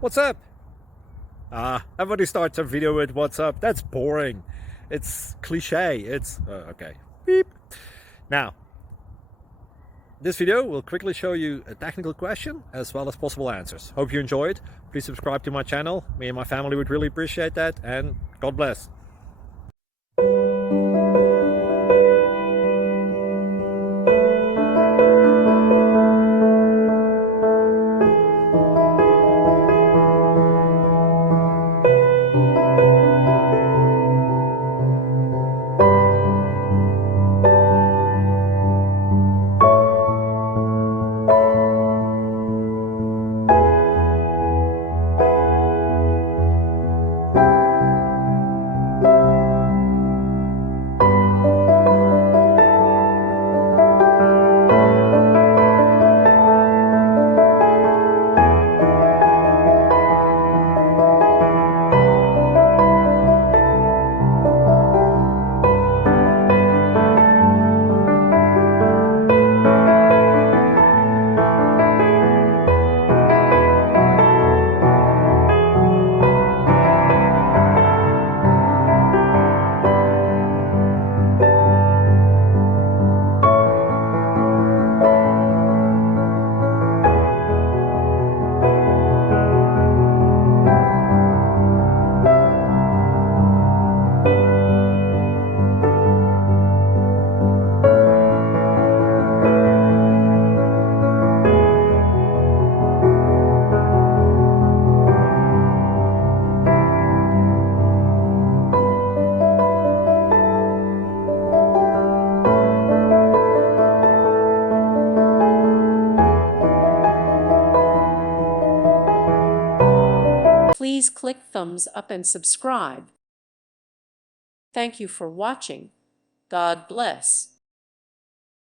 What's up? Everybody starts a video with what's up. That's boring. It's cliche. It's okay. Beep. Now, this video will quickly show you a technical question as well as possible answers. Hope you enjoyed. Please subscribe to my channel. Me and my family would really appreciate that, and God bless. Please click thumbs up and subscribe. Thank you for watching. God bless.